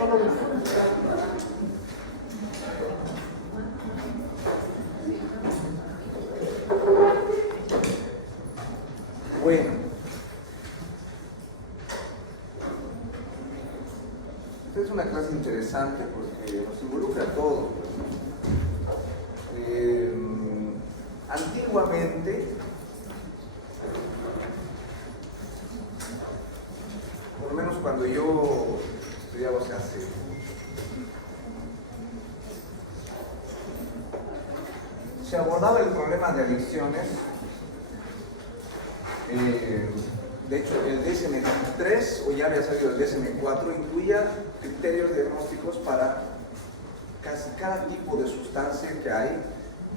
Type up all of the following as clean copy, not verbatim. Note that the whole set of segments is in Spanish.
Solo una. Bueno. Esta es una clase interesante porque nos involucra a todos. Antiguamente, por lo menos cuando yo estudiaba, o sea, se abordaba el problema de adicciones. De hecho, el DSM-3, o ya había salido el DSM-4, incluía criterios diagnósticos para casi cada tipo de sustancia que hay,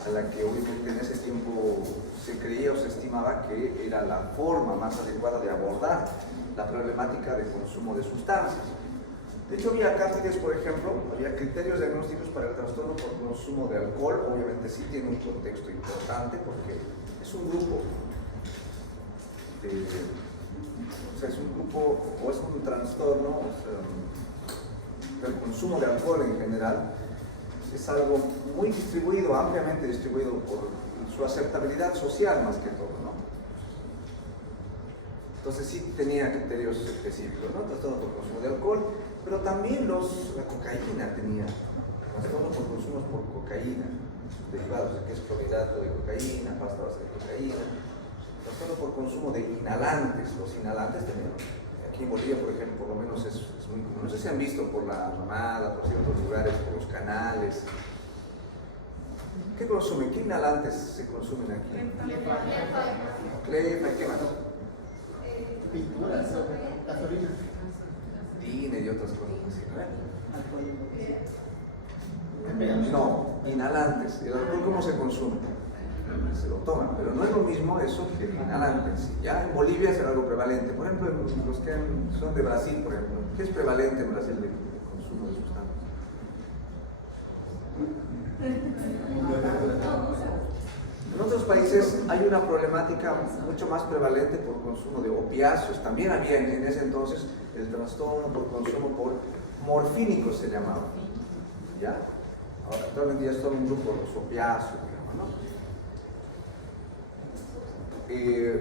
a la que obviamente en ese tiempo se creía o se estimaba que era la forma más adecuada de abordar la problemática de consumo de sustancias. De hecho, había cápites, por ejemplo, había criterios diagnósticos para el trastorno por consumo de alcohol. Obviamente sí tiene un contexto importante porque es un grupo o sea, es un grupo o es un trastorno, o sea, el consumo de alcohol en general es algo muy distribuido, ampliamente distribuido por su aceptabilidad social más que todo, ¿no? Entonces sí tenía criterios específicos, ¿no? Trastorno por consumo de alcohol, pero también la cocaína tenía trastorno por consumos por cocaína, sus derivados, que es clorhidrato de cocaína, pasta base de cocaína. Trastorno por consumo de inhalantes. Los inhalantes tenían, aquí en Bolivia, por ejemplo, por lo menos es muy común. No sé si han visto por la Ramada, por ciertos lugares, por los canales. ¿Qué consumen? ¿Qué inhalantes se consumen aquí? Clefa, ¿qué más? Pinturas, gasolina. Tine y otras cosas así, ¿no? No, inhalantes. ¿El alcohol cómo se consume? Se lo toman, pero no es lo mismo eso que el inhalante. Ya en Bolivia es algo prevalente. Por ejemplo, los que son de Brasil, por ejemplo, ¿qué es prevalente en Brasil de consumo de sustancias? En otros países hay una problemática mucho más prevalente por consumo de opiáceos. También había en ese entonces el trastorno por consumo por morfínicos, se llamaba. ¿Ya? Ahora, actualmente ya es todo un grupo, los opiáceos, ¿no?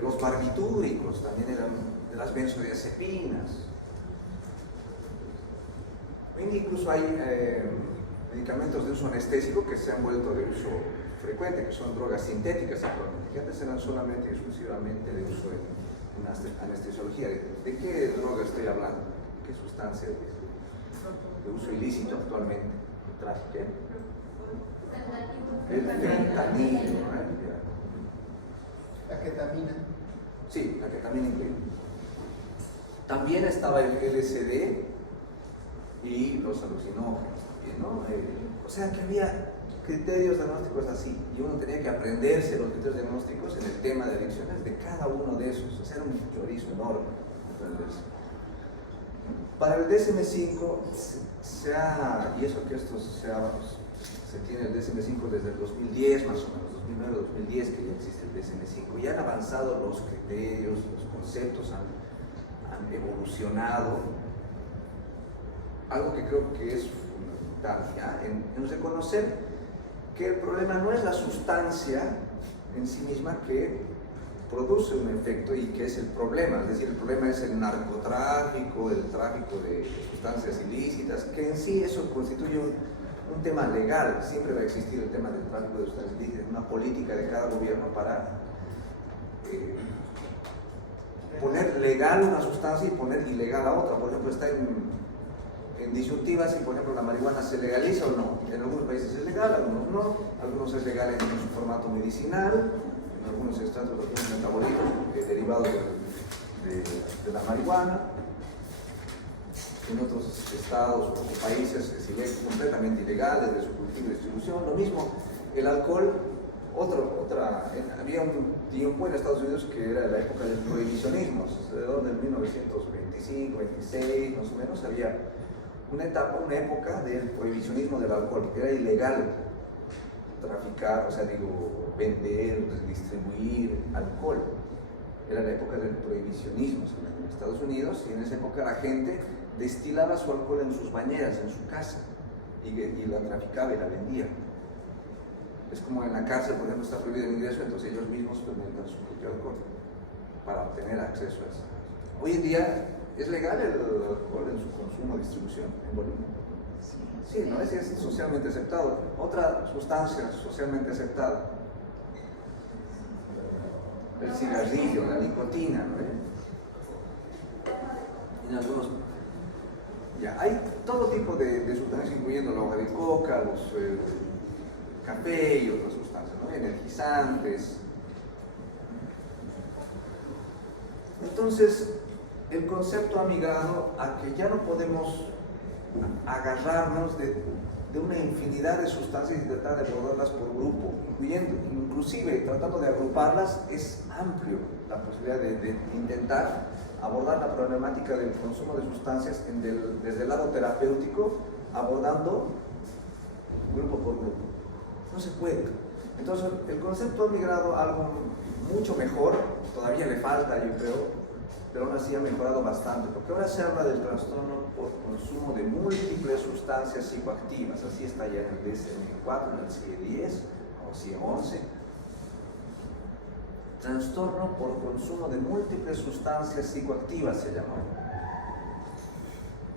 Los barbitúricos también eran de las benzodiazepinas. Incluso hay medicamentos de uso anestésico que se han vuelto de uso frecuente, que son drogas sintéticas actualmente, que antes eran solamente y exclusivamente de uso en anestesiología. ¿De qué droga estoy hablando? ¿Qué sustancia de uso ilícito actualmente? ¿Qué? El fentanilo, ¿no? La ketamina. Sí, la ketamina incluye. También estaba el LSD y los alucinógenos también, ¿no? O sea que había criterios diagnósticos así, y uno tenía que aprenderse los criterios diagnósticos en el tema de adicciones de cada uno de esos. O sea, era un chorizo enorme aprenderse. Para el DSM-5 y eso que esto se tiene el DSM-5 desde el 2010 más o menos, 2009-2010 que ya existe el DSM-5, y han avanzado los criterios, los conceptos han evolucionado. Algo que creo que es fundamental ¿ya? En reconocer que el problema no es la sustancia en sí misma que produce un efecto y que es el problema, es decir, el problema es el narcotráfico, el tráfico de sustancias ilícitas, que en sí eso constituye un tema legal. Siempre va a existir el tema del tráfico de sustancias ilícitas, una política de cada gobierno para poner legal una sustancia y poner ilegal a otra. Por ejemplo, está en disyuntiva si, por ejemplo, la marihuana se legaliza o no. En algunos países es legal, algunos no, algunos es legal en su formato medicinal, en algunos extractos, algunos metabolitos derivados de la marihuana. En otros estados o países es completamente ilegal desde su cultivo y distribución. Lo mismo, el alcohol, había un tiempo en Estados Unidos que era la época del prohibicionismo, alrededor del 1925, 26 más o menos, había una época del prohibicionismo del alcohol, que era ilegal traficar, vender, distribuir alcohol. Era la época del prohibicionismo en Estados Unidos, y en esa época la gente destilaba su alcohol en sus bañeras, en su casa, y la traficaba y la vendía. Es como en la cárcel, por ejemplo, está prohibido el ingreso, entonces ellos mismos fermentan su propio alcohol para obtener acceso a eso. Hoy en día es legal el alcohol en su consumo, distribución en Bolivia. Sí, ¿no? Es socialmente aceptado. Otra sustancia socialmente aceptada, el cigarrillo, la nicotina, ¿no? En algunos, ya hay todo tipo de sustancias, incluyendo la hoja de coca, los café y otras sustancias, ¿no? Energizantes. Entonces, el concepto ha migrado a que ya no podemos agarrarnos de una infinidad de sustancias y tratar de abordarlas por grupo, inclusive tratando de agruparlas. Es amplio la posibilidad de intentar abordar la problemática del consumo de sustancias desde el lado terapéutico, abordando grupo por grupo. No se puede. Entonces, el concepto ha migrado a algo mucho mejor, todavía le falta, yo creo, pero aún así ha mejorado bastante, porque ahora se habla del trastorno por consumo de múltiples sustancias psicoactivas. Así está ya en el DSM-4, en el CIE-10 o CIE-11. Trastorno por consumo de múltiples sustancias psicoactivas se llama.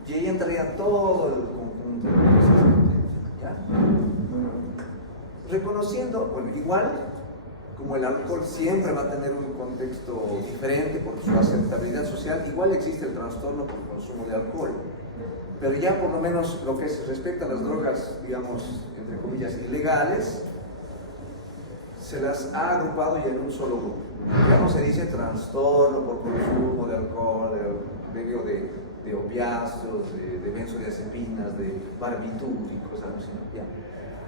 Y ahí entraría todo el conjunto de cosas, ¿ya? Reconociendo, bueno, igual como el alcohol siempre va a tener un contexto diferente por su aceptabilidad social, igual existe el trastorno por consumo de alcohol. Pero ya por lo menos lo que se respecta a las drogas, digamos, entre comillas, ilegales, se las ha agrupado ya en un solo grupo. Ya no se dice trastorno por consumo de alcohol, de opiáceos, de benzodiazepinas, de barbitúricos, algo así, ya.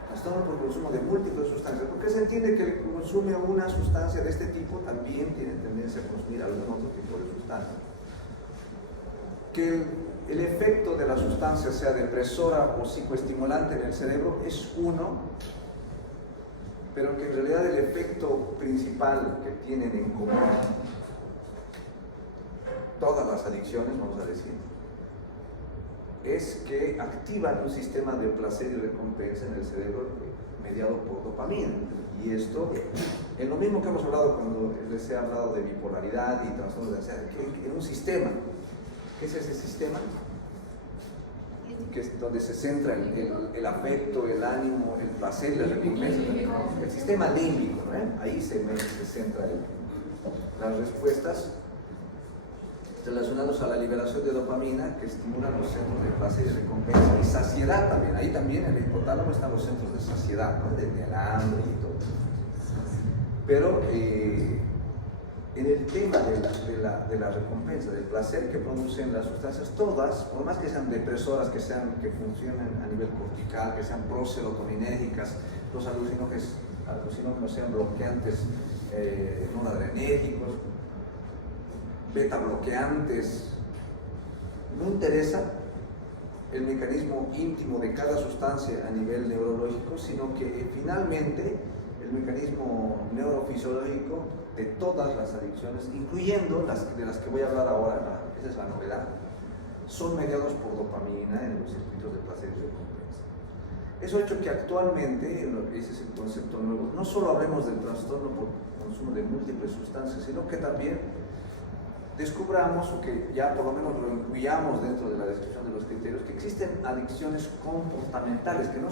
Trastorno por consumo de múltiples sustancias, porque se entiende que el que consume una sustancia de este tipo también tiene tendencia a consumir algún otro tipo de sustancia. Que el efecto de la sustancia sea depresora o psicoestimulante en el cerebro es uno, pero que en realidad el efecto principal que tienen en común todas las adicciones, vamos a decir, es que activan un sistema de placer y recompensa en el cerebro mediado por dopamina. Y esto, en lo mismo que hemos hablado cuando les he hablado de bipolaridad y trastornos de ansiedad, que en un sistema. ¿Qué es ese sistema? Que es donde se centra el afecto, el ánimo, el placer y la recompensa. El sistema límbico, ¿no? Ahí se centra las respuestas relacionados a la liberación de dopamina, que estimulan los centros de placer y recompensa, y saciedad también. Ahí también en el hipotálamo están los centros de saciedad, ¿no? Del hambre y todo. Pero en el tema de la recompensa, del placer que producen las sustancias, todas, por más que sean depresoras, que funcionen a nivel cortical, que sean proserotoninérgicas, los alucinógenos sean bloqueantes noradrenérgicos, beta bloqueantes, no interesa el mecanismo íntimo de cada sustancia a nivel neurológico, sino que finalmente el mecanismo neurofisiológico de todas las adicciones, incluyendo de las que voy a hablar ahora, esa es la novedad, son mediados por dopamina en los circuitos de placer y recompensa. Eso ha hecho que actualmente, ese es el concepto nuevo, no solo hablemos del trastorno por consumo de múltiples sustancias, sino que también descubramos, o que ya por lo menos lo incluyamos dentro de la descripción de los criterios, que existen adicciones comportamentales que no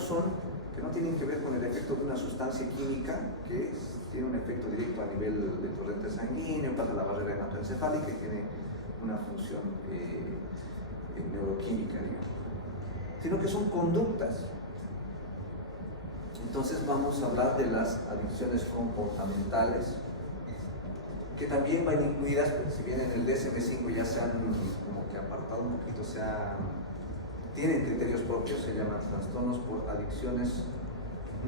tienen que ver con el efecto de una sustancia química que tiene un efecto directo a nivel de torrente sanguíneo, pasa la barrera hematoencefálica y tiene una función neuroquímica, digamos, sino que son conductas. Entonces vamos a hablar de las adicciones comportamentales, que también van incluidas, si bien en el DSM-5 ya se han como que apartado un poquito, tienen criterios propios, se llaman trastornos por adicciones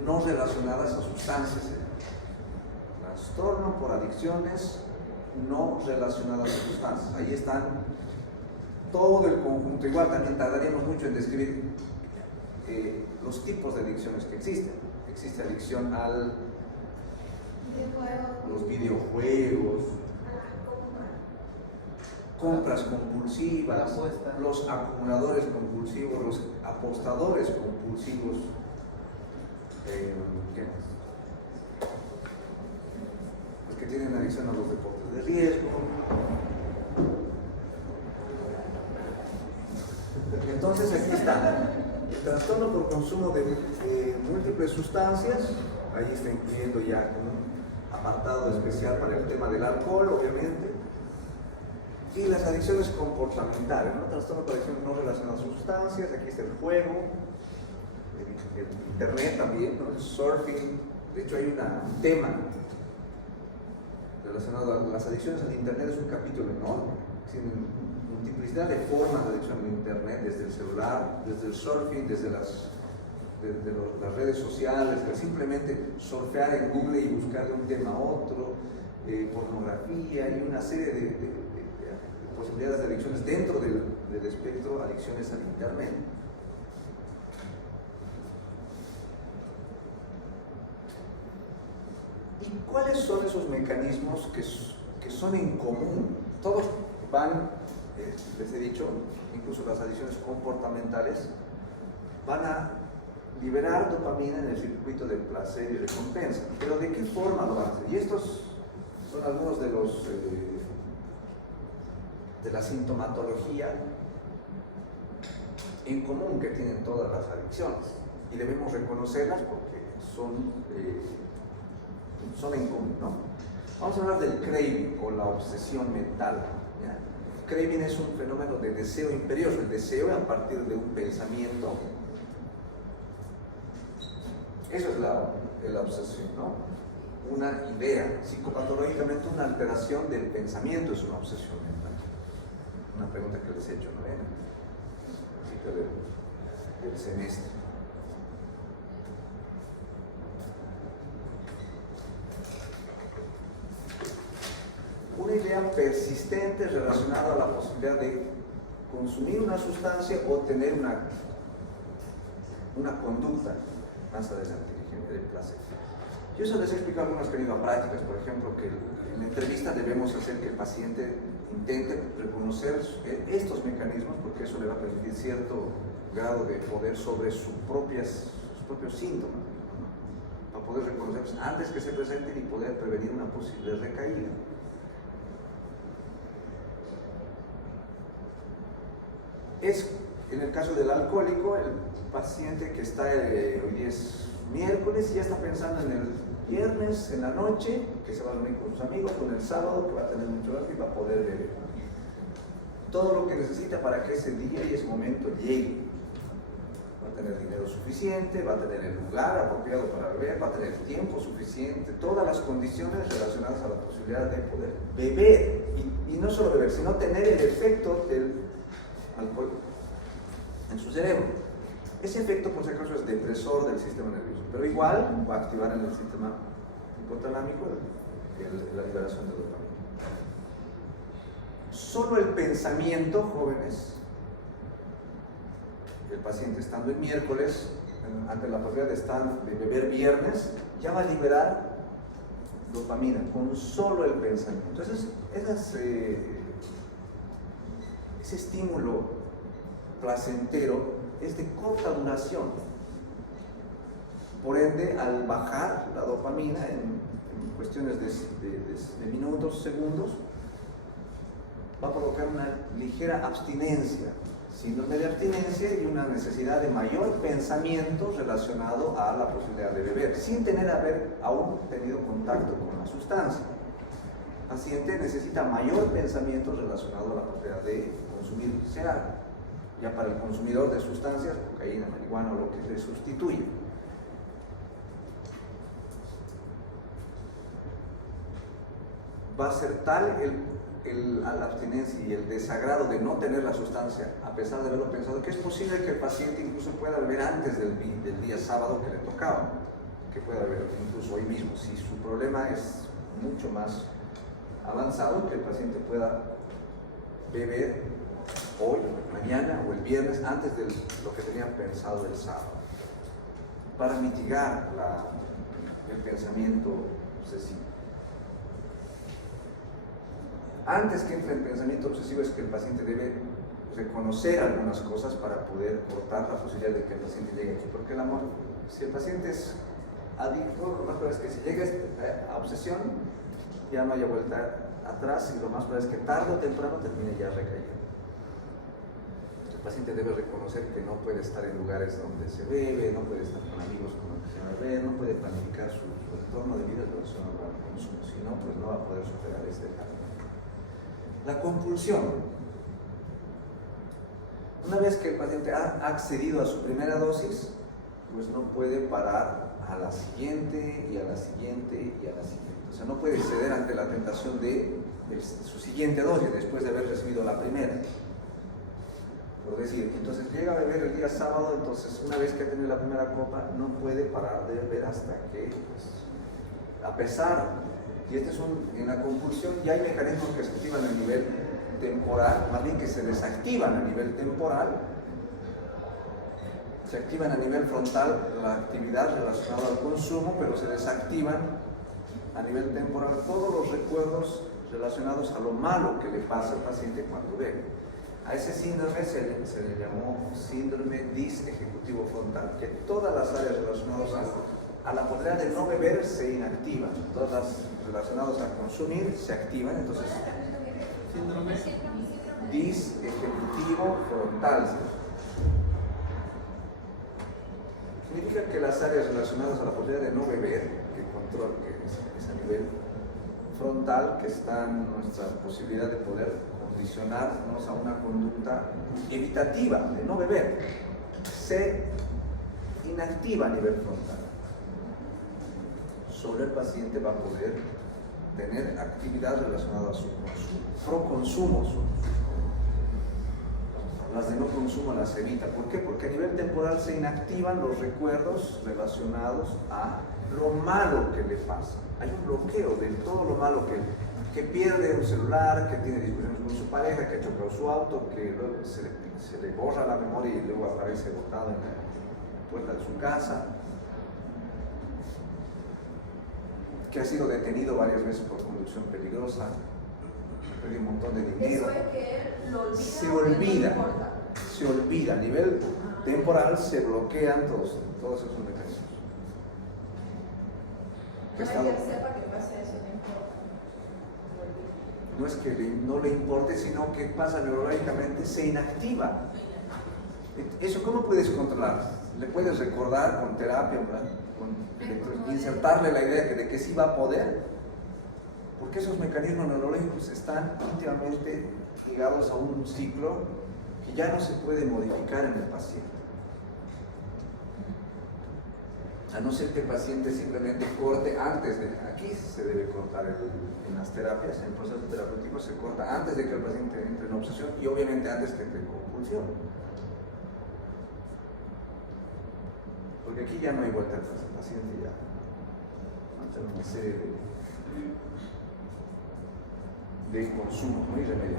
no relacionadas a sustancias. Trastorno por adicciones no relacionadas a sustancias. Ahí están todo el conjunto. Igual también tardaríamos mucho en describir los tipos de adicciones que existen. Existe adicción a los videojuegos, compras compulsivas, La apuesta. los acumuladores compulsivos, los apostadores compulsivos. ¿Qué más? Los que tienen adicción a los deportes de riesgo. Entonces aquí está el trastorno por consumo de múltiples sustancias. Ahí está incluyendo ya un apartado especial para el tema del alcohol, obviamente. Y las adicciones comportamentales, ¿no? Trastorno por adicción no relacionada a sustancias. Aquí está el juego, el internet también, ¿no? El surfing. De hecho hay un tema relacionado a las adicciones al internet, es un capítulo enorme. Multiplicidad de formas de adicción al internet, desde el celular, desde el surfing, desde las redes sociales, simplemente surfear en Google y buscar de un tema a otro, pornografía y una serie de posibilidades de adicciones dentro del espectro adicciones al internet. ¿Y cuáles son esos mecanismos que son en común? Todos van, les he dicho, incluso las adicciones comportamentales, van a liberar dopamina en el circuito de placer y recompensa. Pero ¿de qué forma lo van a hacer? Y estos son algunos de la sintomatología en común que tienen todas las adicciones. Y debemos reconocerlas porque son en común, ¿no? Vamos a hablar del craving o la obsesión mental. ¿Ya? Craving es un fenómeno de deseo imperioso, el deseo a partir de un pensamiento. Eso es la obsesión, ¿no? Una idea, psicopatológicamente una alteración del pensamiento es una obsesión mental. Una pregunta que les he hecho, ¿no? En el principio del semestre. Una idea persistente relacionada a la posibilidad de consumir una sustancia o tener una conducta más adelante, el placer. Yo eso les he explicado algunas prácticas, por ejemplo, que en la entrevista debemos hacer que el paciente intente reconocer estos mecanismos, porque eso le va a permitir cierto grado de poder sobre sus propios síntomas, ¿no? Para poder reconocerlos antes que se presenten y poder prevenir una posible recaída. Es, en el caso del alcohólico, el paciente que está, hoy día es miércoles y ya está pensando en el viernes, en la noche, que se va a reunir con sus amigos, con el sábado, que va a tener mucho rato y va a poder beber. Todo lo que necesita para que ese día y ese momento llegue. Va a tener dinero suficiente, va a tener el lugar apropiado para beber, va a tener tiempo suficiente, todas las condiciones relacionadas a la posibilidad de poder beber. Y no solo beber, sino tener el efecto del alcohol en su cerebro. Ese efecto, por si acaso, es depresor del sistema nervioso, pero igual va a activar en el sistema hipotalámico la liberación de dopamina. Solo el pensamiento, jóvenes, el paciente estando el miércoles, ante la posibilidad de beber viernes, ya va a liberar dopamina con solo el pensamiento. Entonces, ese estímulo placentero es de corta duración. Por ende, al bajar la dopamina en cuestiones de minutos, segundos, va a provocar una ligera abstinencia, síndrome de abstinencia y una necesidad de mayor pensamiento relacionado a la posibilidad de beber, sin haber aún tenido contacto con la sustancia. El paciente necesita mayor pensamiento relacionado a la posibilidad de consumir, sea ya para el consumidor de sustancias, cocaína, marihuana o lo que se sustituye. Va a ser tal la abstinencia y el desagrado de no tener la sustancia, a pesar de haberlo pensado, que es posible que el paciente incluso pueda beber antes del día sábado que le tocaba, que pueda beber incluso hoy mismo. Si su problema es mucho más avanzado, que el paciente pueda beber hoy, mañana o el viernes antes de lo que tenía pensado el sábado, para mitigar el pensamiento obsesivo. antes que entre el pensamiento obsesivo es que el paciente debe reconocer algunas cosas para poder cortar la posibilidad de que el paciente llegue aquí. Porque el amor, si el paciente es adicto, lo más probable es que si llega a obsesión, ya no haya vuelta atrás, y lo más probable es que tarde o temprano termine ya recayendo. El paciente debe reconocer que no puede estar en lugares donde se bebe, no puede estar con amigos con los que se va a ver, no puede planificar su entorno de vida en relación al consumo, si no, pues no va a poder superar este cambio. La compulsión. Una vez que el paciente ha accedido a su primera dosis, pues no puede parar a la siguiente y a la siguiente y a la siguiente. O sea, no puede ceder ante la tentación de su siguiente dosis después de haber recibido la primera. Por decir, entonces llega a beber el día sábado, entonces una vez que ha tenido la primera copa, no puede parar de beber hasta que, pues, a pesar, y este es en la compulsión, ya hay mecanismos que se activan a nivel temporal, más bien que se desactivan a nivel temporal, se activan a nivel frontal la actividad relacionada al consumo, pero se desactivan a nivel temporal todos los recuerdos relacionados a lo malo que le pasa al paciente cuando bebe. A ese síndrome se le llamó síndrome disejecutivo frontal, que todas las áreas relacionadas a la posibilidad de no beber se inactivan, todas las relacionadas a consumir se activan. Entonces, síndrome disejecutivo frontal significa que las áreas relacionadas a la posibilidad de no beber, que control, que es a nivel frontal, que están nuestra posibilidad de poder condicionarnos a una conducta evitativa de no beber, se inactiva a nivel frontal. Solo el paciente va a poder tener actividad relacionada a su consumo, proconsumo. Las de no consumo las evita. ¿Por qué? Porque a nivel temporal se inactivan los recuerdos relacionados a lo malo que le pasa. Hay un bloqueo de todo lo malo que pierde un celular, que tiene discusiones con su pareja, que chocó su auto, que luego se le borra la memoria y luego aparece botado en la puerta de su casa, que ha sido detenido varias veces por conducción peligrosa, perdió un montón de dinero. Eso es que él lo olvida. Se olvida, a nivel temporal se bloquean todos esos mecanismos. No es que él sepa que pasa eso, no importa. No es que no le importe, sino que pasa neurológicamente, se inactiva. ¿Eso cómo puedes controlar? Le puedes recordar con terapia, insertarle la idea de que sí va a poder, porque esos mecanismos neurológicos están íntimamente ligados a un ciclo que ya no se puede modificar en el paciente. A no ser que el paciente simplemente corte antes de... Aquí se debe cortar en las terapias, en el proceso terapéutico se corta antes de que el paciente entre en obsesión y obviamente antes que entre en compulsión. Porque aquí ya no hay vuelta atrás, el paciente ya no tiene una serie de consumo, no hay remedio.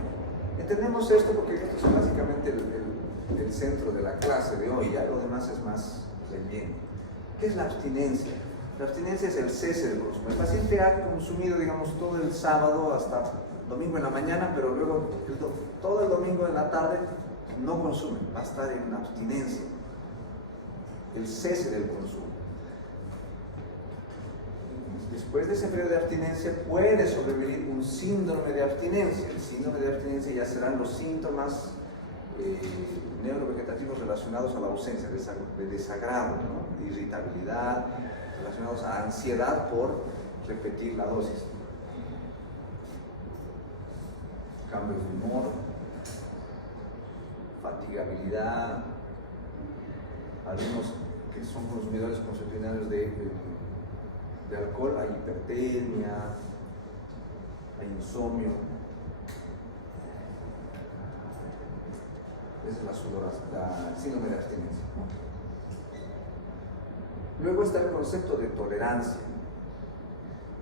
Entendemos esto porque esto es básicamente el centro de la clase de hoy, ya lo demás es más relleno. ¿Qué es la abstinencia? La abstinencia es el cese del consumo. El paciente ha consumido, digamos, todo el sábado hasta domingo en la mañana, pero luego todo el domingo en la tarde no consume, va a estar en abstinencia. El cese del consumo. Después de ese periodo de abstinencia puede sobrevenir un síndrome de abstinencia. El síndrome de abstinencia ya serán los síntomas neurovegetativos relacionados a la ausencia de desagrado, ¿no? De irritabilidad, relacionados a ansiedad por repetir la dosis. Cambios de humor, fatigabilidad, algunos que son consumidores consuetudinarios de alcohol, hay hipertermia, hay insomnio. Esa es la síndrome de abstinencia. Luego está el concepto de tolerancia.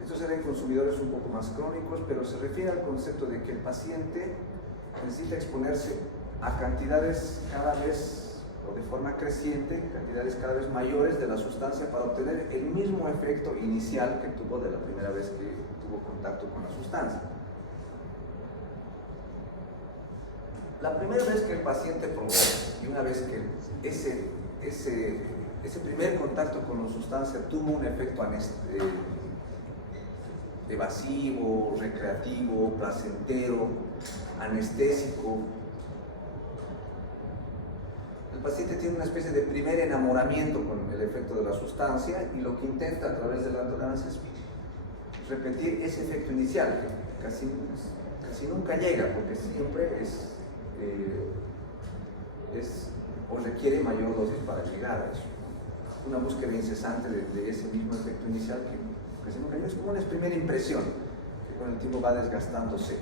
Estos eran consumidores un poco más crónicos, pero se refiere al concepto de que el paciente necesita exponerse a cantidades cada vez, o de forma creciente, cantidades cada vez mayores de la sustancia para obtener el mismo efecto inicial que tuvo de la primera vez que tuvo contacto con la sustancia. La primera vez que el paciente probó y una vez que ese primer contacto con la sustancia tuvo un efecto evasivo, recreativo, placentero, anestésico, el paciente tiene una especie de primer enamoramiento con el efecto de la sustancia y lo que intenta a través de la tolerancia es repetir ese efecto inicial, que casi nunca llega, porque siempre es o requiere mayor dosis para llegar a eso. Una búsqueda incesante de ese mismo efecto inicial que casi nunca llega. Es como una primera impresión que con el tiempo va desgastándose.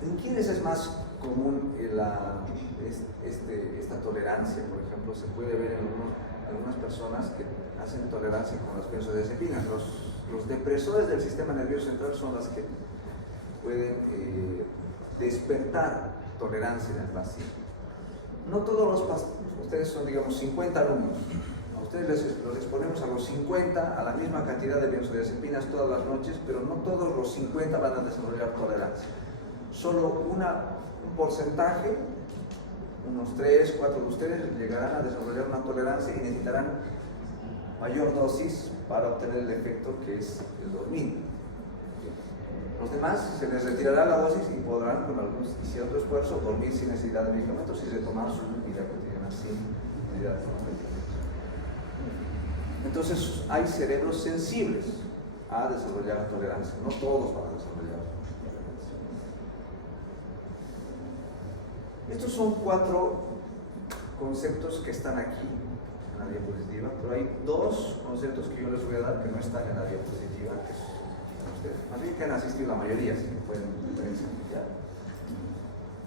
¿En quiénes es más común esta tolerancia? Por ejemplo, se puede ver en algunas personas que hacen tolerancia con las benzodiazepinas. Los depresores del sistema nervioso central son las que pueden despertar tolerancia en el paciente. No todos los pacientes, ustedes son, digamos, 50 alumnos. A ustedes los exponemos a los 50 a la misma cantidad de benzodiazepinas todas las noches, pero no todos los 50 van a desarrollar tolerancia. Solo un porcentaje, unos 3, 4 de ustedes llegarán a desarrollar una tolerancia y necesitarán mayor dosis para obtener el efecto que es el dormir. Los demás se les retirará la dosis y podrán con algún cierto esfuerzo dormir sin necesidad de medicamentos y retomar su vida cotidiana sin necesidad de medicamentos. Entonces hay cerebros sensibles a desarrollar tolerancia, no todos van a desarrollar tolerancia. Estos son 4 conceptos que están aquí en la diapositiva, pero hay 2 conceptos que yo les voy a dar que no están en la diapositiva, que es ustedes, más bien que han asistido la mayoría, así que pueden diferenciar.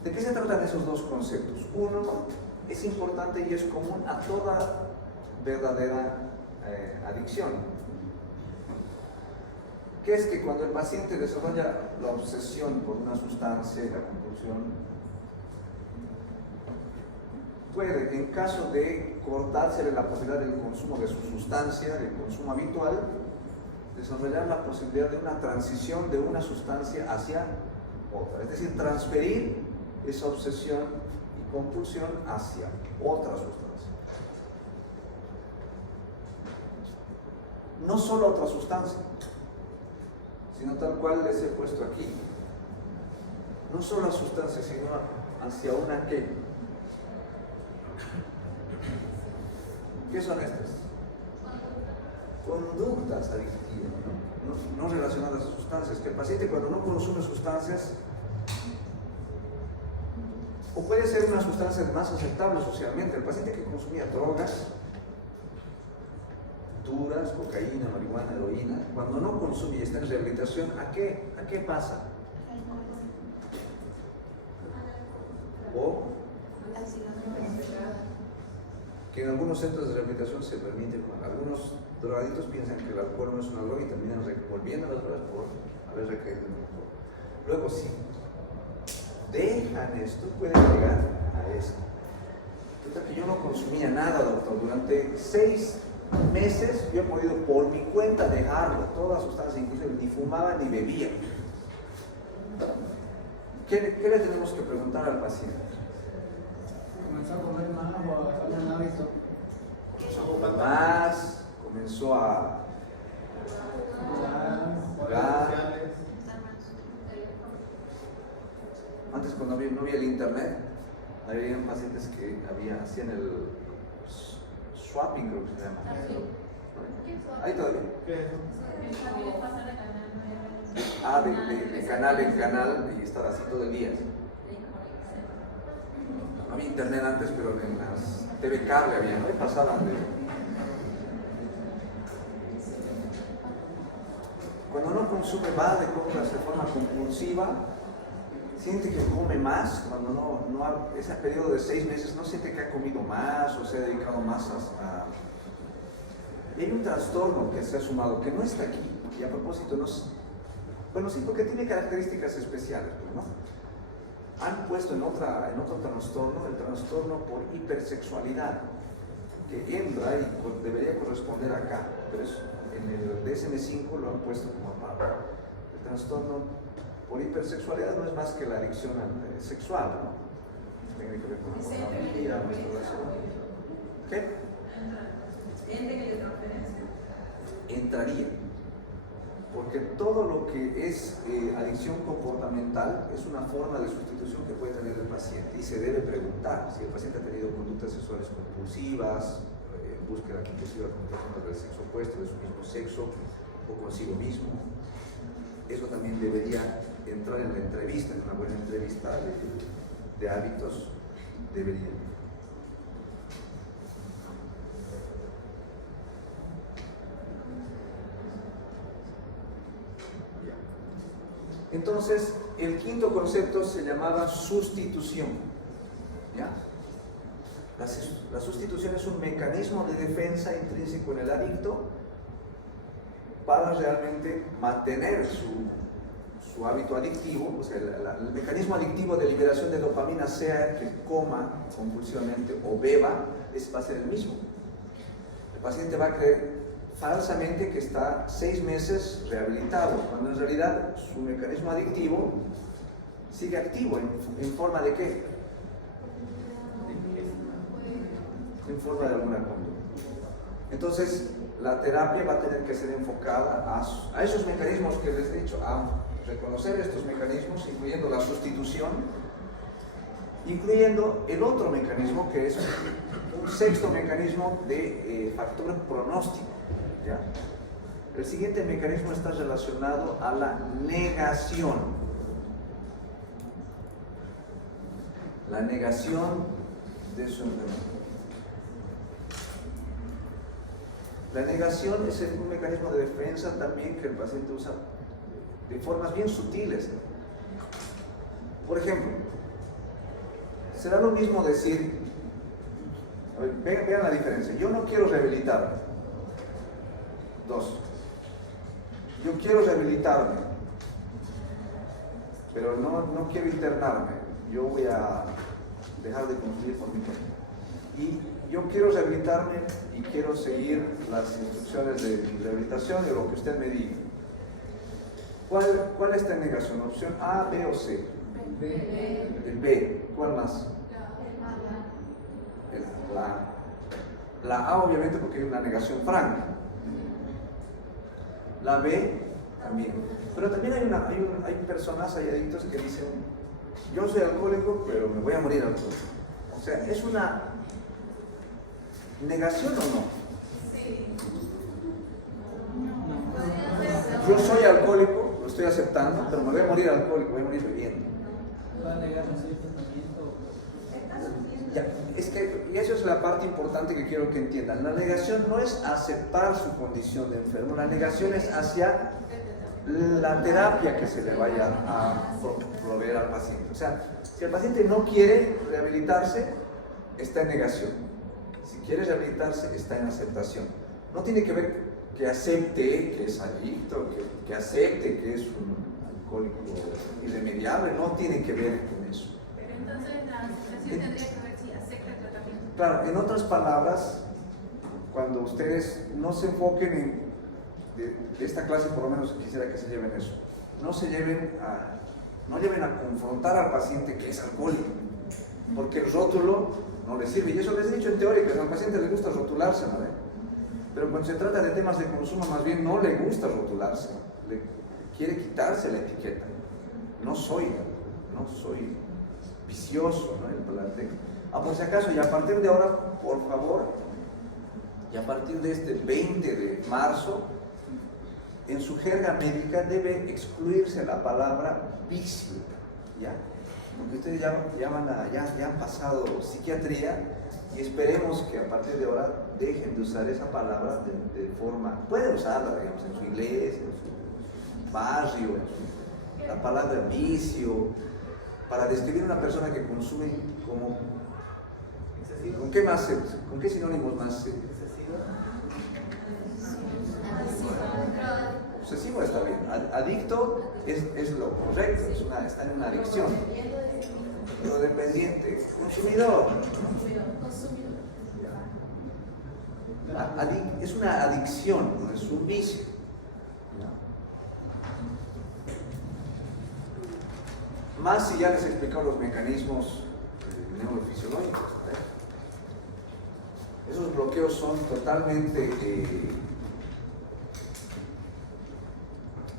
¿De qué se tratan esos 2 conceptos? Uno es importante y es común a toda verdadera adicción, que es que cuando el paciente desarrolla la obsesión por una sustancia, la compulsión, puede, en caso de cortársele la posibilidad del consumo de su sustancia, del consumo habitual, desarrollar la posibilidad de una transición de una sustancia hacia otra, es decir, transferir esa obsesión y compulsión hacia otra sustancia. No solo otra sustancia, sino tal cual les he puesto aquí. No solo a sustancia, sino hacia una ¿qué? ¿Qué son estas? Conductas adictivas, no relacionadas a sustancias. Que el paciente cuando no consume sustancias, o puede ser una sustancia más aceptable socialmente, el paciente que consumía drogas duras, cocaína, marihuana, heroína, cuando no consume y está en rehabilitación, ¿a qué pasa? O que en algunos centros de rehabilitación se permite, algunos drogadictos piensan que el alcohol no es una droga y terminan volviendo a las drogas por haber recaído en el alcohol. Luego, si dejan esto, pueden llegar a esto. Resulta que yo no consumía nada, doctor, durante 6 meses yo he podido por mi cuenta dejarlo, todas sustancias, inclusive ni fumaba ni bebía. ¿Qué le tenemos que preguntar al paciente? Comenzó a comer más o a hacer un hábito. Comenzó a comer más, comenzó a jugar. Antes, cuando no había el internet, había pacientes que hacían el swapping, creo que se llama. ¿Ahí todavía? ¿Qué es eso? De canal en canal y estar así todo el día. No había internet antes, pero en las TV cable había, ¿no? Y pasaban de... Cuando no consume, va de compras de forma compulsiva, siente que come más, cuando ese periodo de 6 meses no siente que ha comido más o se ha dedicado más a... Y hay un trastorno que se ha sumado, que no está aquí, y a propósito no... Bueno, sí, porque tiene características especiales, ¿no? Han puesto en otro trastorno, el trastorno por hipersexualidad, que entra y debería corresponder acá, pero en el DSM-5 lo han puesto como aparte. El trastorno por hipersexualidad no es más que la adicción sexual, ¿no? Tiene que ver con la pornografía, masturbación. ¿Qué? Entraría, porque todo lo que es adicción comportamental es una forma de sustitución que puede tener el paciente y se debe preguntar si el paciente ha tenido conductas sexuales compulsivas, búsqueda compulsiva del sexo opuesto, de su mismo sexo o consigo mismo. Eso también debería entrar en la entrevista, en una buena entrevista de hábitos, debería. Entonces, el quinto concepto se llamaba sustitución. ¿Ya? La sustitución es un mecanismo de defensa intrínseco en el adicto para realmente mantener su hábito adictivo. O sea, el mecanismo adictivo de liberación de dopamina, sea que coma compulsivamente o beba, va a ser el mismo. El paciente va a creer falsamente que está 6 meses rehabilitado, cuando en realidad su mecanismo adictivo sigue activo. ¿En forma de qué? En forma de alguna conducta. Entonces, la terapia va a tener que ser enfocada a esos mecanismos que les he dicho, a reconocer estos mecanismos, incluyendo la sustitución, incluyendo el otro mecanismo que es un sexto mecanismo de factor pronóstico. ¿Ya? El siguiente mecanismo está relacionado a la negación. La negación de su enfermedad. La negación es un mecanismo de defensa también que el paciente usa de formas bien sutiles. Por ejemplo, será lo mismo decir, a ver, vean la diferencia, yo no quiero rehabilitarme. 2. Yo quiero rehabilitarme, pero no quiero internarme. Yo voy a dejar de consumir por mi cuenta. Y yo quiero rehabilitarme y quiero seguir las instrucciones de mi rehabilitación y lo que usted me diga. ¿Cuál está en negación? ¿Opción A, B o C? B. El B. ¿Cuál más? La A obviamente porque hay una negación franca. La B también. Pero también hay personas, hay adictos que dicen, yo soy alcohólico, pero me voy a morir alcohólico. O sea, ¿es una negación o no? Sí. Yo soy alcohólico, lo estoy aceptando, pero me voy a morir alcohólico, voy a morir bebiendo. Va a negar un sentimiento. Ya, es que, y eso es la parte importante que quiero que entiendan. La negación no es aceptar su condición de enfermo, la negación es hacia la terapia que se le vaya a proveer al paciente. O sea, si el paciente no quiere rehabilitarse, está en negación. Si quiere rehabilitarse, está en aceptación. No tiene que ver que acepte que es adicto, que acepte que es un alcohólico irremediable, no tiene que ver con eso. Pero entonces la aceptación tendría que ver si acepta el tratamiento. Claro, en otras palabras, cuando ustedes no se enfoquen en de esta clase, por lo menos quisiera que se lleven eso, no lleven a confrontar al paciente que es alcohólico, porque el rótulo no le sirve, y eso les he dicho en teórica, al paciente le gusta rotularse, ¿no? Pero cuando se trata de temas de consumo, más bien no le gusta rotularse, quiere quitarse la etiqueta. No soy vicioso, ¿no? El plantel. Por si acaso, y a partir de ahora, por favor, y a partir de este 20 de marzo, en su jerga médica debe excluirse la palabra vicio, ¿ya? Porque ustedes ya han pasado psiquiatría y esperemos que a partir de ahora dejen de usar esa palabra de forma, pueden usarla, digamos, en su iglesia, en su barrio, la palabra vicio, para describir a una persona que consume como, ¿con qué sinónimos más? Obsesivo está bien, adicto es lo correcto, está en una adicción. Pero dependiente, consumidor. Es una adicción, no es un vicio. Más si ya les he explicado los mecanismos neurofisiológicos. Esos bloqueos son totalmente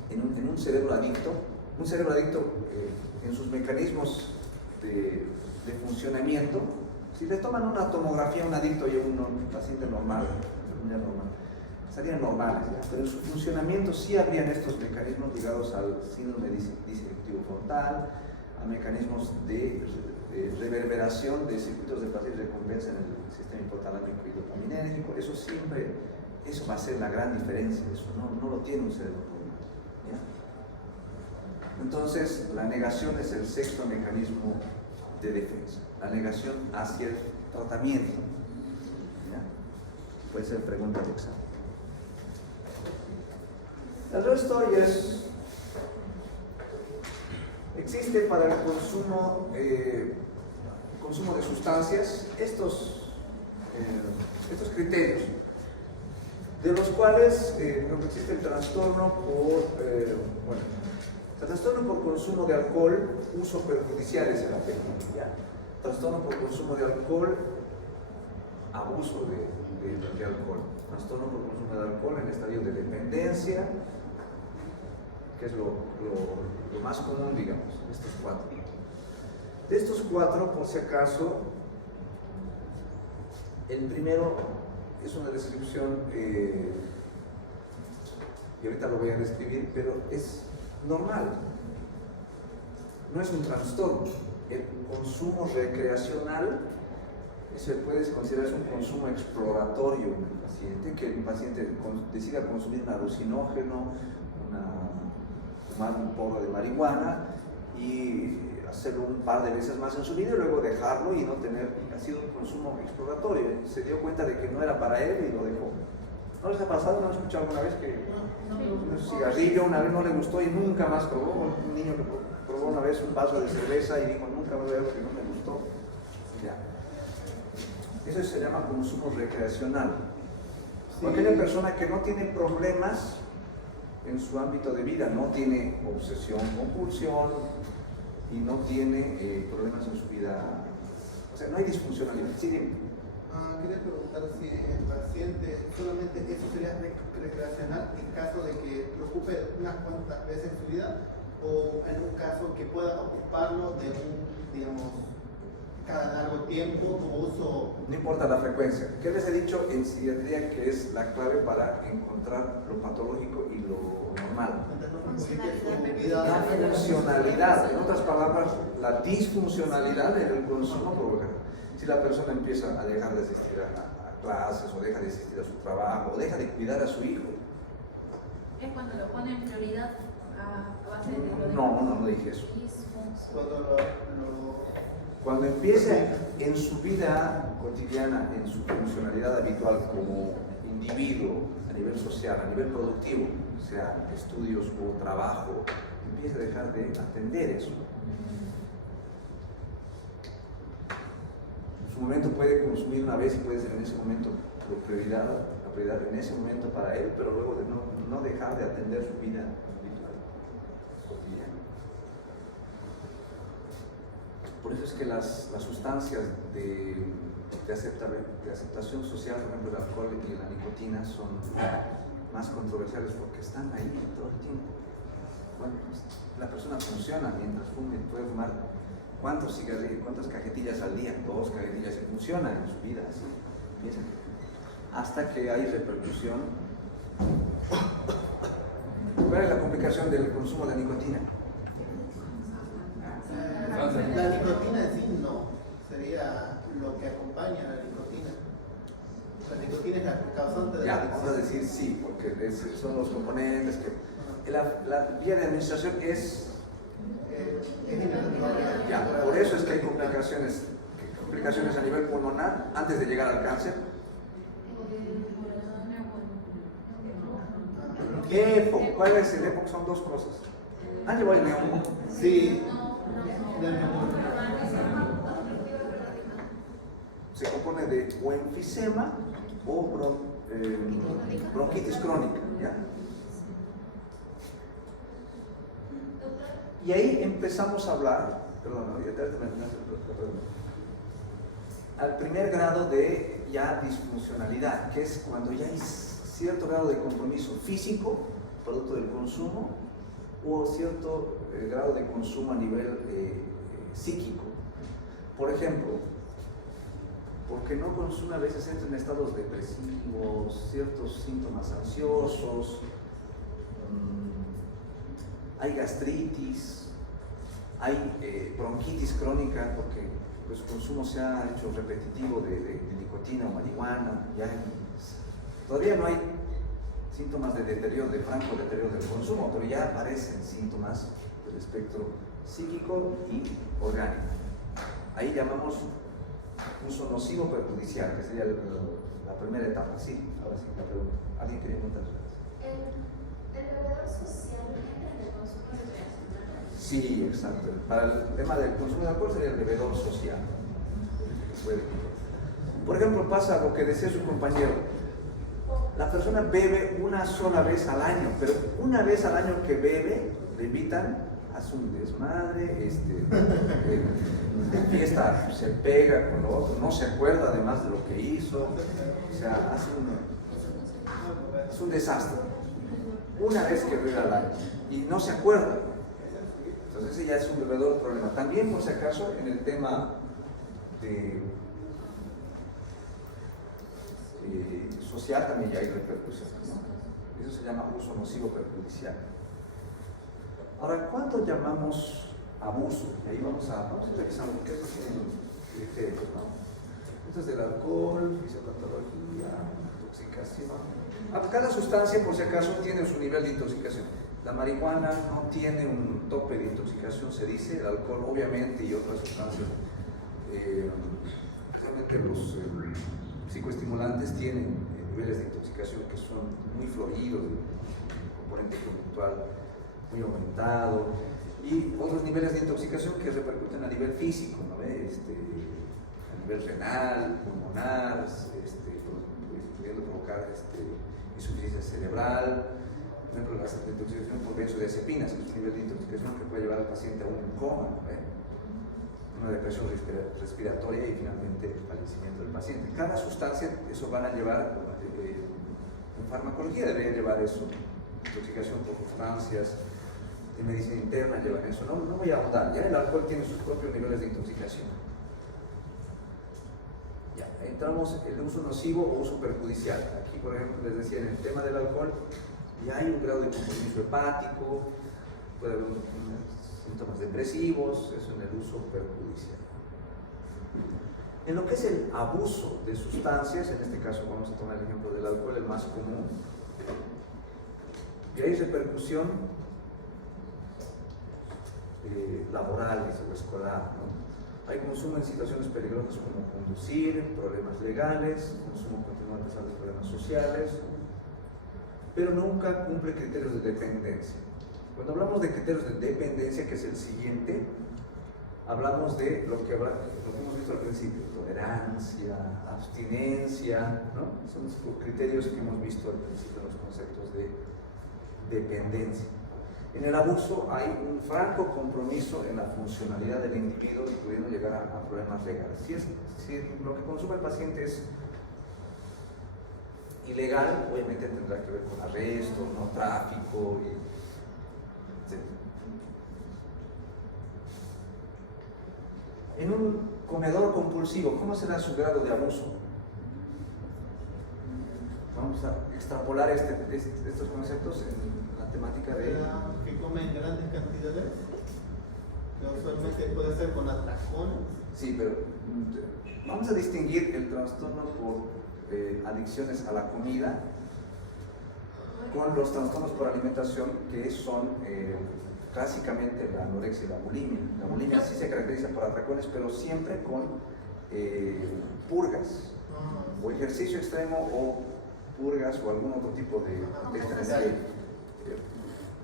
en un cerebro adicto. Un cerebro adicto en sus mecanismos de funcionamiento. Si le toman una tomografía a un adicto y a un paciente normal, estarían normales, ¿ya? Pero en su funcionamiento sí habrían estos mecanismos ligados al síndrome disruptivo frontal, a mecanismos de reverberación de circuitos de placer y recompensa en el sistema hipotalámico y dopaminérgico. Eso va a ser la gran diferencia, eso no lo tiene un cerebro normal, ¿ya? Entonces, la negación es el sexto mecanismo de defensa, la negación hacia el tratamiento, ¿ya? Puede ser pregunta de examen. El resto ya existe para el consumo de sustancias estos criterios, de los cuales existe el trastorno por consumo de alcohol, uso perjudicial es el afecto, ¿ya? Trastorno por consumo de alcohol, abuso de alcohol, trastorno por consumo de alcohol en estadio de dependencia, que es lo más común, digamos, estos cuatro. De estos cuatro, por si acaso, el primero es una descripción, y ahorita lo voy a describir, pero es normal, no es un trastorno. El consumo recreacional se puede considerar un consumo exploratorio en el paciente, que el paciente decida consumir un alucinógeno, fumar un porro de marihuana y hacerlo un par de veces más en su vida y luego dejarlo y no tener, ha sido un consumo exploratorio. Se dio cuenta de que no era para él y lo dejó. ¿No les ha pasado? ¿No han escuchado alguna vez que un cigarrillo una vez no le gustó y nunca más probó? Un niño que probó una vez un vaso de cerveza y dijo, nunca más voy a ver que no me gustó. Ya. Eso se llama consumo recreacional. Sí. Aquella persona que no tiene problemas en su ámbito de vida, no tiene obsesión, compulsión y no tiene problemas en su vida, o sea, no hay disfuncionalidad. Sí, quería preguntar si el paciente solamente eso sería recreacional en caso de que lo ocupe unas cuantas veces en su vida, o en un caso que pueda ocuparlo de digamos, cada largo tiempo como uso. No importa la frecuencia. ¿Qué les he dicho en psiquiatría que es la clave para encontrar lo patológico y lo normal? La funcionalidad, en otras palabras, la disfuncionalidad en el consumo provoca. Si la persona empieza a dejar de asistir a clases, o deja de asistir a su trabajo, o deja de cuidar a su hijo. ¿Es cuando lo pone en prioridad a base de lo de No dije eso. Cuando empiece en su vida cotidiana, en su funcionalidad habitual como individuo, a nivel social, a nivel productivo, sea estudios o trabajo, empieza a dejar de atender eso. En su momento puede consumir una vez y puede ser en ese momento la prioridad en ese momento para él, pero luego de no dejar de atender su vida habitual, cotidiana. Por eso es que las sustancias de aceptación social, por ejemplo el alcohol y la nicotina, son más controversiales porque están ahí todo el tiempo. Bueno, la persona funciona mientras fume, puede fumar cuántas cajetillas al día, 2 cajetillas, y funciona en su vida, así empieza. Hasta que hay repercusión. ¿Cuál es la complicación del consumo de nicotina? La nicotina en sí no, sería lo que acompaña a la nicotina. La nicotina es la causante de la adicción. Vamos a decir sí, porque son los componentes que la vía de administración es por eso es que hay complicaciones a nivel pulmonar antes de llegar al cáncer. EPOC, ¿cuál es el EPOC? Son 2 cosas. ¿Han llevado el neumo? Sí. Se compone de o enfisema o bronquitis crónica, ¿ya? Y ahí empezamos a hablar, al primer grado de ya disfuncionalidad, que es cuando ya hay cierto grado de compromiso físico, producto del consumo, o cierto grado de consumo a nivel psíquico. Por ejemplo, porque no consume a veces entra en estados depresivos, ciertos síntomas ansiosos, hay gastritis, hay bronquitis crónica porque pues, su consumo se ha hecho repetitivo de nicotina o marihuana, todavía no hay síntomas de deterioro, de franco deterioro del consumo, pero ya aparecen síntomas del espectro psíquico y orgánico. Ahí llamamos uso nocivo perjudicial, que sería la primera etapa. Sí, ahora sí la pregunta. ¿Alguien quería preguntar? ¿El bebedor social entra en el consumo recreacional? Sí, exacto. Para el tema del consumo de alcohol sería el bebedor social. Por ejemplo, pasa lo que decía su compañero. La persona bebe una sola vez al año, pero una vez al año que bebe, le invitan, hace un desmadre, de fiesta se pega con lo otro, no se acuerda además de lo que hizo, o sea, es un desastre. Una vez que bebe al año y no se acuerda, entonces ese ya es un bebedor problema. También, por si acaso, en el tema de social también ya hay repercusiones, ¿no? Eso se llama uso nocivo perjudicial. Ahora, ¿cuánto llamamos abuso? Y ahí vamos a revisar lo que es criterios, ¿no? Esto es del alcohol, fisiopatología, intoxicación. Cada sustancia, por si acaso, tiene su nivel de intoxicación. La marihuana no tiene un tope de intoxicación, se dice. El alcohol, obviamente, y otras sustancias, realmente los psicoestimulantes tienen niveles de intoxicación que son muy floridos, componente conductual muy aumentado, y otros niveles de intoxicación que repercuten a nivel físico, ¿no? A nivel renal, pulmonar, pudiendo provocar insuficiencia cerebral, por ejemplo, la intoxicación por benzodiazepinas, que es un nivel de intoxicación que puede llevar al paciente a un coma, ¿no? Una depresión respiratoria y finalmente el fallecimiento del paciente. Cada sustancia, eso van a llevar, en farmacología debería llevar eso, intoxicación por sustancias, en medicina interna llevan eso, no voy a ahondar, ya el alcohol tiene sus propios niveles de intoxicación. Ya, entramos en el uso nocivo o uso perjudicial. Aquí, por ejemplo, les decía, en el tema del alcohol, ya hay un grado de compromiso hepático, puede haber síntomas depresivos, eso en el uso perjudicial. En lo que es el abuso de sustancias, en este caso vamos a tomar el ejemplo del alcohol, el más común, y hay repercusión laborales o escolar, ¿no? Hay consumo en situaciones peligrosas como conducir, problemas legales, consumo continuo a pesar de problemas sociales, pero nunca cumple criterios de dependencia. Cuando hablamos de criterios de dependencia, que es el siguiente, hablamos de lo que hemos visto al principio: tolerancia, abstinencia, ¿no? Son los criterios que hemos visto al principio en los conceptos de dependencia. En el abuso hay un franco compromiso en la funcionalidad del individuo, pudiendo llegar a problemas legales. Si lo que consume el paciente es ilegal, obviamente tendrá que ver con arresto, no tráfico, etc. En un comedor compulsivo, ¿cómo será su grado de abuso? Vamos a extrapolar estos conceptos en la temática de... Que come en grandes cantidades, que usualmente puede ser con atracones. Sí, pero vamos a distinguir el trastorno por adicciones a la comida con los trastornos por alimentación, que son clásicamente la anorexia y la bulimia. La bulimia sí se caracteriza por atracones, pero siempre con purgas, o ejercicio extremo, o purgas, o algún otro tipo de estrés,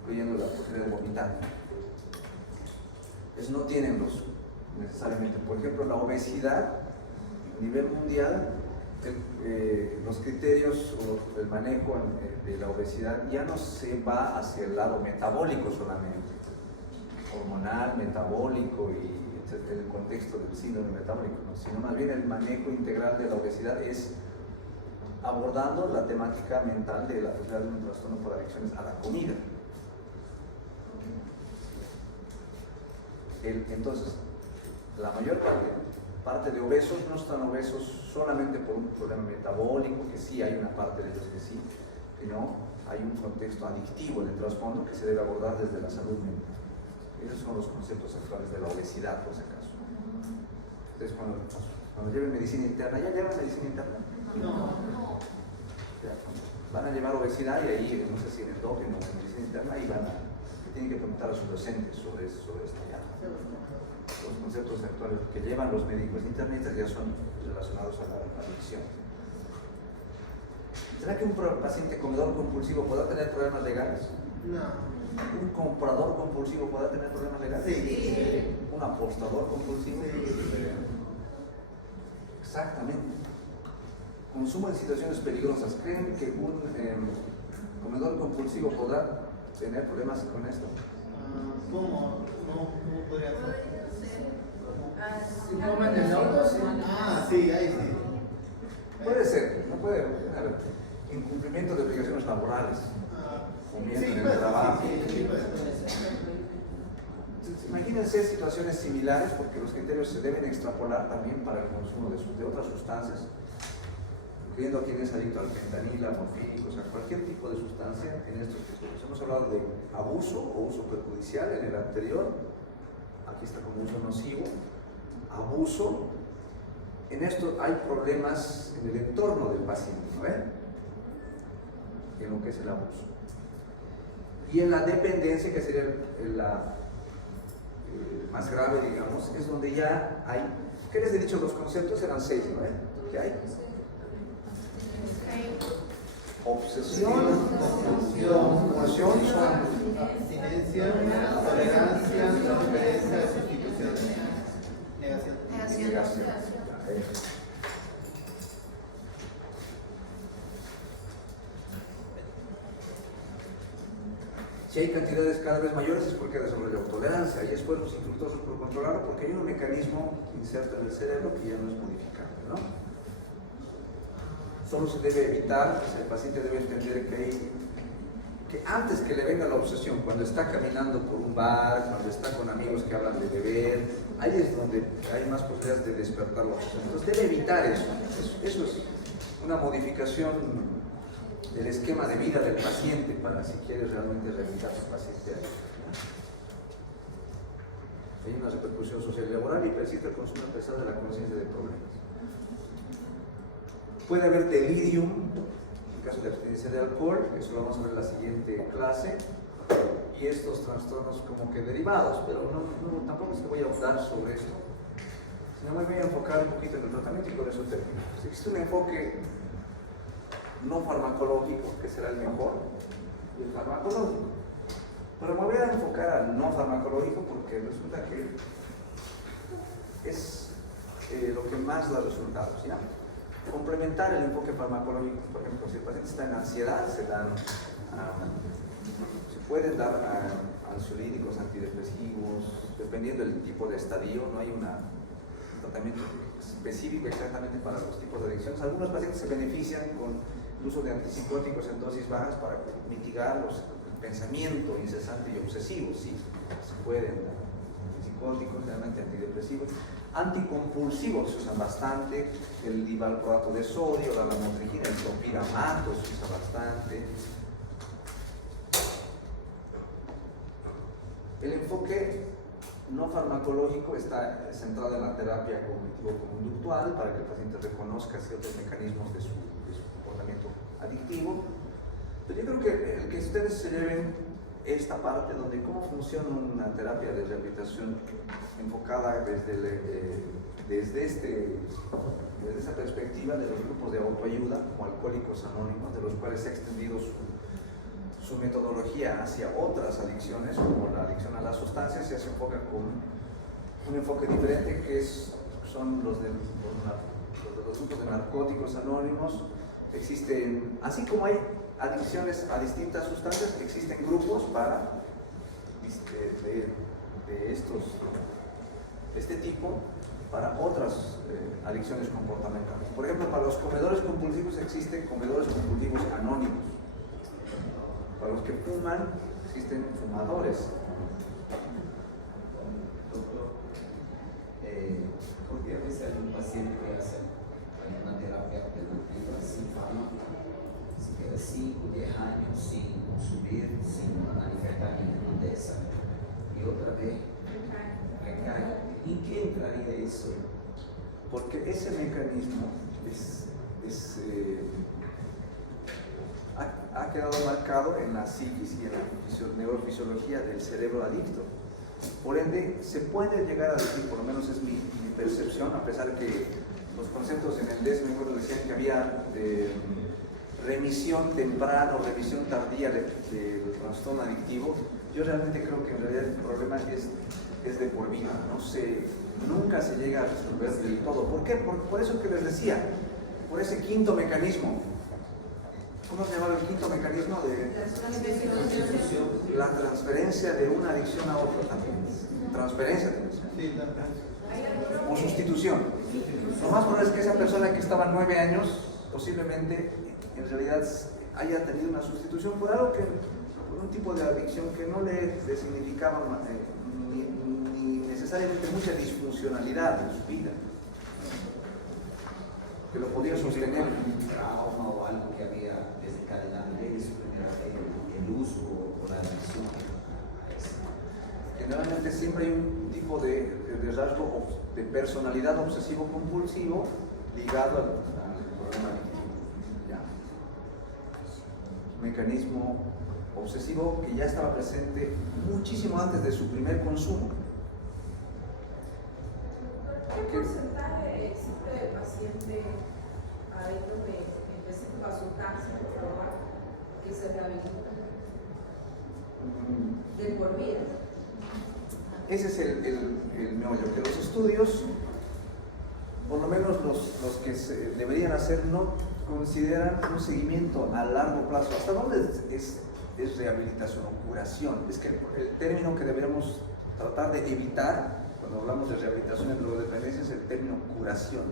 incluyendo la posibilidad de vomitar. Eso no tienen necesariamente. Por ejemplo, la obesidad a nivel mundial, los criterios o el manejo de la obesidad ya no se va hacia el lado metabólico solamente, hormonal, metabólico y etcétera, el contexto del síndrome metabólico, ¿no? Sino más bien el manejo integral de la obesidad es abordando la temática mental de la posibilidad de un trastorno por adicciones a la comida. Entonces, la mayor parte de obesos no están obesos solamente por un problema metabólico, que sí hay una parte de ellos que sí, sino hay un contexto adictivo en el trasfondo que se debe abordar desde la salud mental. Esos son los conceptos actuales de la obesidad, por si acaso. Entonces, cuando lleven medicina interna, ¿ya llevan medicina interna? No. Ya, van a llevar obesidad y ahí, no sé si en endócrino o en medicina interna, ahí tienen que preguntar a sus docentes sobre esto ya. Los conceptos actuales que llevan los médicos internistas ya son relacionados a la adicción. ¿Será que un paciente comedor compulsivo podrá tener problemas legales? No. ¿Un comprador compulsivo podrá tener problemas legales? Sí. ¿Un apostador compulsivo? Sí. Exactamente. Consumo en situaciones peligrosas. ¿Creen que un comedor compulsivo podrá tener problemas con esto? ¿Cómo podría ser? Podría ser. Si comen en el auto, sí. Sí, ahí sí. Puede ser, no puede haber incumplimiento de obligaciones laborales, comiendo en el trabajo. Sí, puede ser. Imagínense situaciones similares, porque los criterios se deben extrapolar también para el consumo de otras sustancias, incluyendo a quien es adicto al fentanil, a morfínicos, a cualquier tipo de sustancia en estos criterios. Hemos hablado de abuso o uso perjudicial en el anterior, aquí está como uso nocivo, abuso. En esto hay problemas en el entorno del paciente, ¿no ven? En lo que es el abuso. Y en la dependencia, que sería la más grave, digamos, es donde ya hay, ¿qué les he dicho? Los conceptos eran 6, ¿no ven? ¿Qué hay? Obsesión, compulsión, abstinencia, tolerancia, transferencia, sustitución, negación. negación. Si hay cantidades cada vez mayores es porque desarrolla tolerancia y después los infructuosos por controlarlo porque hay un mecanismo inserto en el cerebro que ya no es modificable, ¿no? Solo se debe evitar, el paciente debe entender que antes que le venga la obsesión, cuando está caminando por un bar, cuando está con amigos que hablan de beber, ahí es donde hay más posibilidades de despertar la obsesión. Entonces debe evitar eso. Eso es una modificación del esquema de vida del paciente para si quiere realmente rehabilitar a su paciente. Hay una repercusión social y laboral y persiste el consumo a pesar de la conciencia de problemas. Puede haber delirium, en caso de abstinencia de alcohol, eso lo vamos a ver en la siguiente clase, y estos trastornos como que derivados, pero tampoco es que voy a hablar sobre esto, sino me voy a enfocar un poquito en el tratamiento y con eso termino. Si existe un enfoque no farmacológico, que será el mejor, y el farmacológico. Pero me voy a enfocar al no farmacológico porque resulta que es lo que más da resultados, ¿ya? Complementar el enfoque farmacológico, por ejemplo, si el paciente está en ansiedad, se pueden dar ansiolíticos, antidepresivos, dependiendo del tipo de estadio, no hay un tratamiento específico exactamente para los tipos de adicciones. Algunos pacientes se benefician con el uso de antipsicóticos en dosis bajas para mitigar el pensamiento incesante y obsesivo, sí, se pueden dar antipsicóticos, realmente antidepresivos. Anticompulsivos se usan bastante, el divalproato de sodio, la lamotrigina, el topiramato se usa bastante. El enfoque no farmacológico está centrado en la terapia cognitivo-conductual para que el paciente reconozca ciertos mecanismos de su comportamiento adictivo. Pero yo creo que el que ustedes se lleven esta parte donde cómo funciona una terapia de rehabilitación enfocada desde esa perspectiva de los grupos de autoayuda como Alcohólicos Anónimos, de los cuales se ha extendido su metodología hacia otras adicciones como la adicción a las sustancias, se enfoca con un enfoque diferente que son los de los grupos de narcóticos anónimos. Existen, así como hay adicciones a distintas sustancias, existen grupos para este tipo para otras adicciones comportamentales. Por ejemplo, para los comedores compulsivos existen comedores compulsivos anónimos. Para los que fuman, existen fumadores. Doctor, porque a veces hay un paciente que hace una terapia alternativa sin fármaco, se queda 5, 10 años sin consumir, sin manifestar ninguna de esas, y otra vez recae. ¿En qué entraría eso? Porque ese mecanismo ha quedado marcado en la psiquis y en la neurofisiología del cerebro adicto. Por ende, se puede llegar a decir, por lo menos es mi percepción, a pesar que los conceptos en el DES, me acuerdo, decían que había remisión temprana o remisión tardía del trastorno adictivo. Yo realmente creo que en realidad el problema es de por vida, nunca se llega a resolver del todo. ¿Por qué? Por eso que les decía, por ese quinto mecanismo. ¿Cómo se llama el quinto mecanismo? La transferencia de una adicción a otra también. Transferencia también. Sí, la O sustitución. Lo más probable es que esa persona que estaba 9 años posiblemente en realidad haya tenido una sustitución por algo por un tipo de adicción que no le significaba ni necesariamente mucha disfuncionalidad en su vida, que lo podía sostener. Un trauma o algo que había desencadenado desde su primera vez el uso o la adicción a eso. Generalmente siempre hay un tipo de rasgo de personalidad obsesivo-compulsivo ligado al problema adictivo. ¿Ya? Un mecanismo obsesivo que ya estaba presente muchísimo antes de su primer consumo. ¿Qué porcentaje existe de paciente adicto específico a sustancias que se rehabilitan de por vida? Ese es el meollo, que los estudios, por lo menos los que se deberían hacer, no consideran un seguimiento a largo plazo. ¿Hasta dónde es rehabilitación o curación? Es que el término que deberíamos tratar de evitar cuando hablamos de rehabilitación en drogodependencia es el término curación.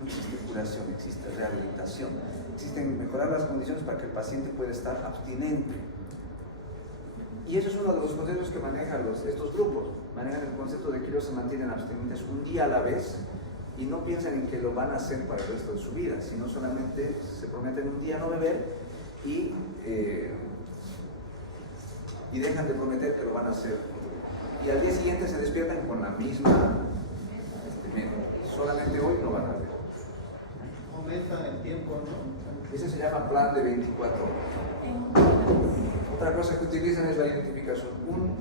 No existe curación, existe rehabilitación. Existen mejorar las condiciones para que el paciente pueda estar abstinente. Y eso es uno de los conceptos que manejan estos grupos. Manejan el concepto de que ellos se mantienen abstinentes un día a la vez y no piensan en que lo van a hacer para el resto de su vida, sino solamente se prometen un día no beber y dejan de prometer que lo van a hacer. Y al día siguiente se despiertan con la misma solamente hoy no van a beber. aumentan el tiempo, ¿no? Ese se llama plan de 24 horas. Otra cosa que utilizan es la identificación. Un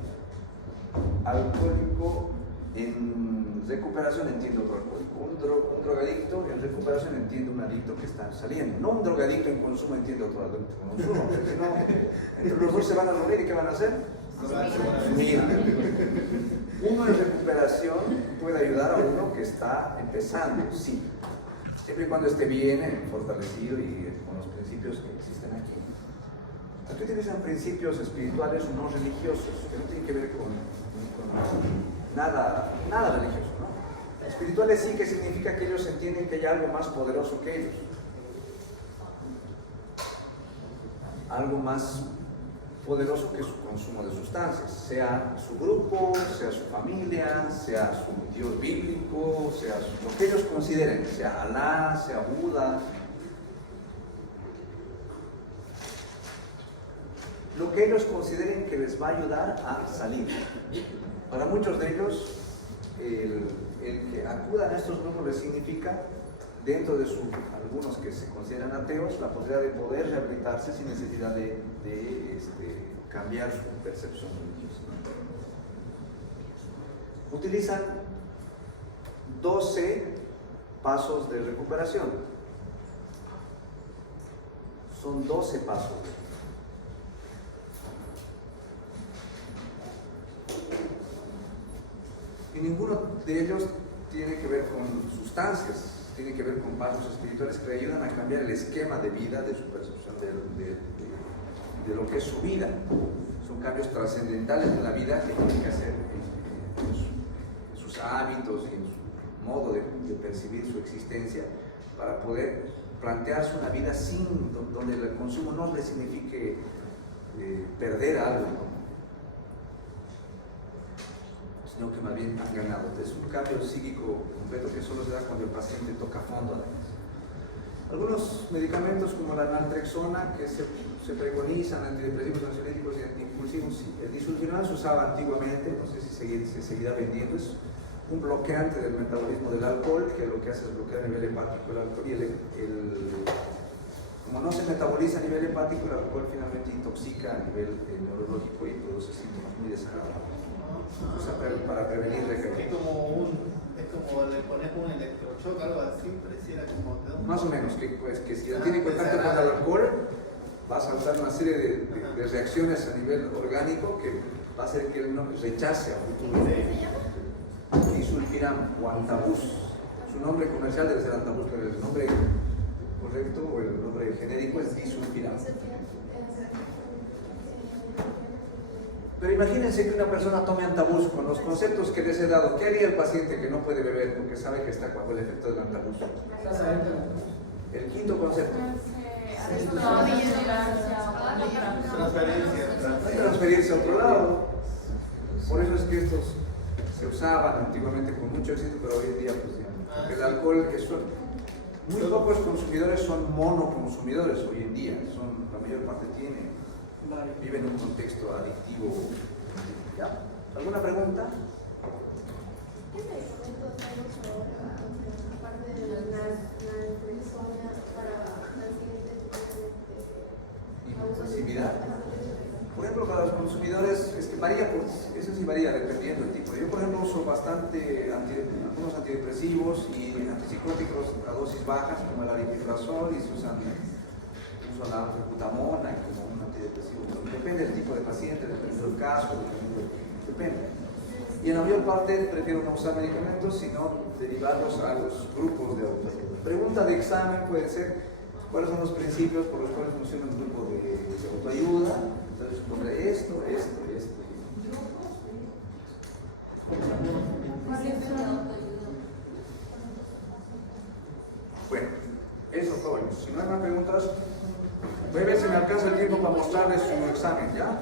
alcohólico en recuperación entiende otro alcohólico. Un drogadicto en recuperación entiende un adicto que está saliendo. No un drogadicto en consumo entiende otro adicto en consumo. Porque no, entre los dos se van a reunir y ¿qué van a hacer? Consumir. Uno en recuperación puede ayudar a uno que está empezando, sí. Siempre y cuando esté bien, fortalecido y con los principios que existen aquí. Aquí utilizan principios espirituales no religiosos, que no tienen que ver con nada religioso, ¿no? Espirituales sí, que significa que ellos entienden que hay algo más poderoso que ellos. Algo más poderoso que su consumo de sustancias, sea su grupo, sea su familia, sea su Dios bíblico, sea lo que ellos consideren, sea Alá, sea Buda. Lo que ellos consideren que les va a ayudar a salir. Para muchos de ellos, el que acudan a estos grupos les significa, dentro de algunos que se consideran ateos, la posibilidad de poder rehabilitarse sin necesidad de cambiar su percepción religiosa. Utilizan 12 pasos de recuperación. Son 12 pasos. Y ninguno de ellos tiene que ver con sustancias. Tiene que ver con pasos espirituales que le ayudan a cambiar el esquema de vida, de su percepción de lo que es su vida. Son cambios trascendentales de la vida que tienen que hacer hábitos y en su modo de percibir su existencia para poder plantearse una vida donde el consumo no le signifique perder algo, ¿no? Sino que más bien han ganado. Es un cambio psíquico completo que solo se da cuando el paciente toca fondo, además. Algunos medicamentos como la naltrexona, que se preconizan, antidepresivos, ansiolíticos y antiimpulsivos, el disulfiram se usaba antiguamente, no sé si se seguirá vendiendo, es un bloqueante del metabolismo del alcohol, que lo que hace es bloquear a nivel hepático el alcohol y como no se metaboliza a nivel hepático, el alcohol finalmente intoxica a nivel neurológico y produce síntomas muy desagradables. O sea, para prevenir recaídas. Es como le pones un electroshock, algo así, pareciera como... Más o menos, que si no tiene contacto con el alcohol, va a saltar una serie de reacciones a nivel orgánico que va a hacer que él no rechace a futuro. Disulfiram o antabus. Su nombre comercial debe ser antabus, pero el nombre correcto o el nombre genérico es disulfiram. Pero imagínense que una persona tome antabus con los conceptos que les he dado. ¿Qué haría el paciente que no puede beber porque sabe que está bajo el efecto del antabus? El quinto concepto. Transferirse a otro lado. Por eso es que estos se usaban antiguamente con mucho éxito, pero hoy en día pues ya, el alcohol, que son muy pocos consumidores son monoconsumidores hoy en día, la mayor parte viven en un contexto adictivo. ¿Ya? ¿Alguna pregunta? ¿Qué medicamentos tenemos ahora, aparte de la naltrexona, para la siguiente Hipotensividad. Por ejemplo, para los consumidores, es que varía, eso sí varía dependiendo del tipo. Yo, por ejemplo, uso bastante algunos antidepresivos y antipsicóticos a dosis bajas, como el aripiprazol, y uso la anfetamina como un antidepresivo. Depende del tipo de paciente, depende del caso, depende. Y en la mayor parte prefiero no usar medicamentos, sino derivarlos a los grupos de autoayuda. Pregunta de examen puede ser: ¿cuáles son los principios por los cuales funciona un grupo de autoayuda? Entonces pondré esto y esto. Bueno, eso todo. Si no hay más preguntas, voy a ver si me alcanza el tiempo para mostrarles su examen, ¿ya?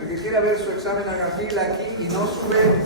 El que quiera ver su examen, haga fila aquí y no sube.